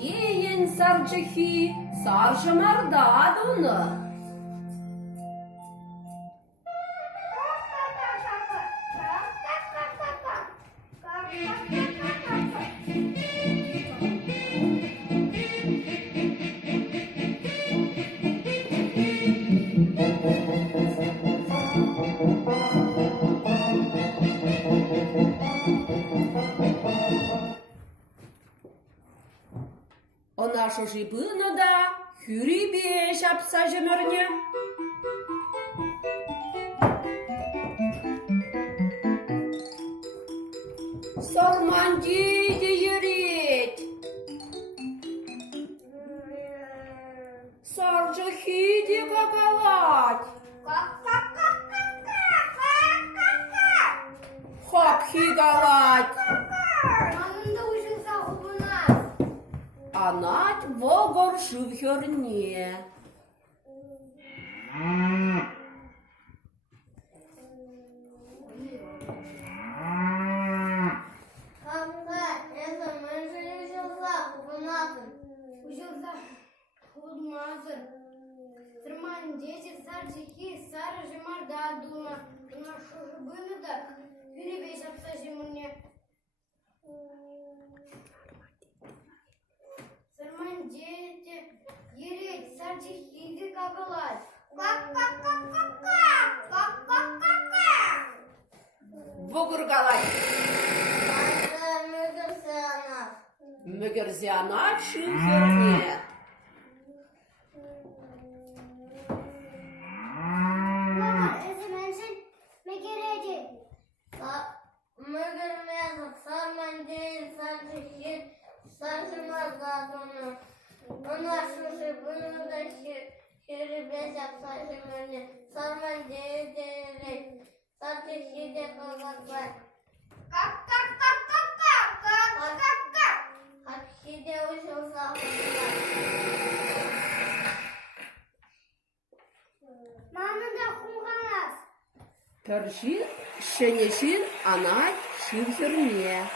Сармандеен сарчыхи, саржымардадуны. Она шоши было да, хюрибе шапса жемерне. Сарманди де ереть. Саржахи де какалать. Хапхи галать. Анать вогор шывхерне. Сармандети сарчыхи сары жымардадуна. Нашу жыбыны да хюрибе шапса жемерне. Сармандети ереть сарчыхи де какалать. Вогор галать. Мегерзиана шывхерне. Першин, шенешин, анать шывхерне.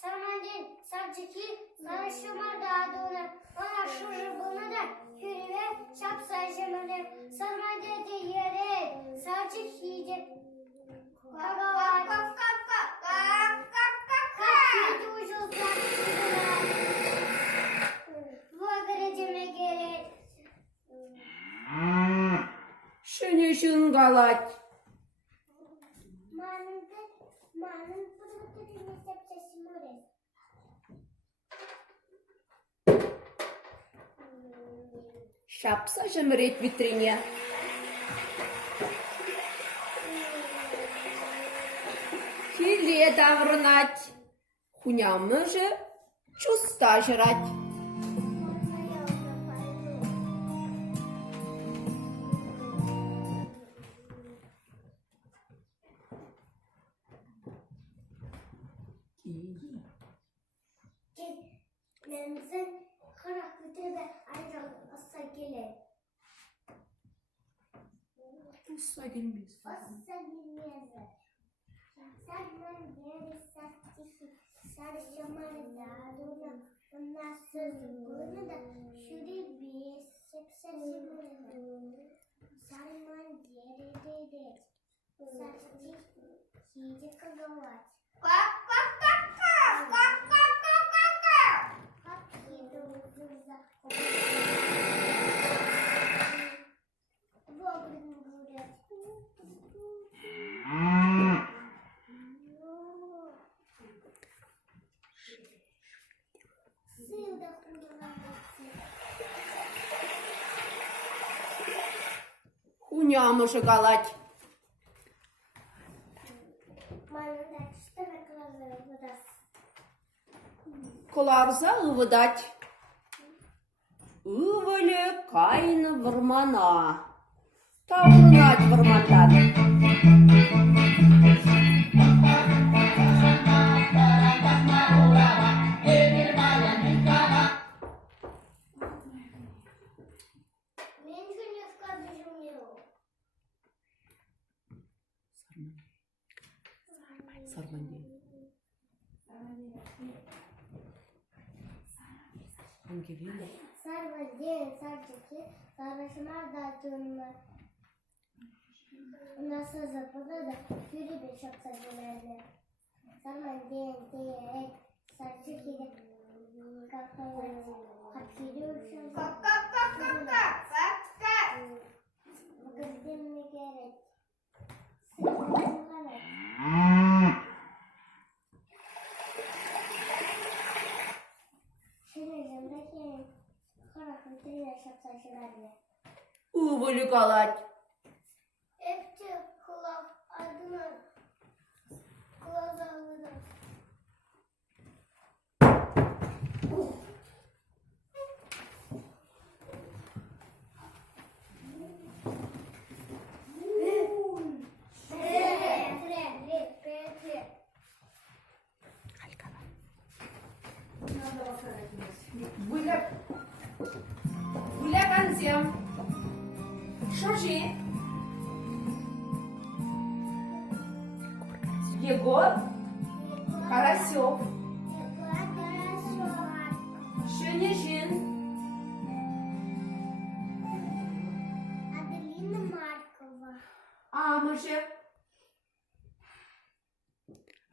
Сарманден сарчыхи сары жымардадуна. Нашу жыбыны да хюрибе шапса жемерне. Сармандети ереть сарчыхи де какалать. Хапхи ужылса вогоре демегереть. Шенешин галать. Шапса жемерет витрине. Хиле даврнать. Хунямы же чуста жрать. Мензен хырак бітірді айран аса келе. Уssa gelmez. Аса келмеді. Сармандети сарчыхи сары жымардадуна. Нашу жыбыны да хюрибе шапса жемерне. Сармандети сарчыхи де какалать. Хунямы галать. Коларза ывыдать. Ывыле кайны вырмана. Таурнать вармантан. Меньше не скажу миру. Сарманди. Ангелина. Сарвадея, сарчики, сарвашма датунна. У нас западада Юрий Шапсадинарне. Сарвадея, тея, сарчики, как Магазин Мегерет. Şimdi karakterine şapşaşırlar. Уволю калать. Hepsi kulak adını kulağına. Гуля концем. Шожи. Егор. Карасев. Шенежин. Аделина Маркова. Амышев.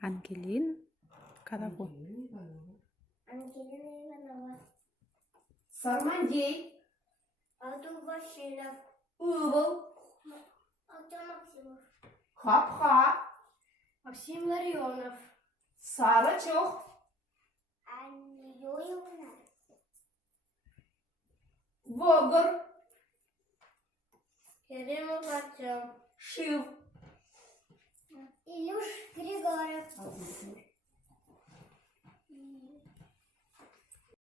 Ангелин Караву. Ангелина Иванова. Сармандей. Артур Баширов. Увол. Артем Максимов. Хапха. Максим Ларионов. Сарачох. Анна Юрьевна. Вогр. Керимов Артем. Шив. Илюш Григорьев.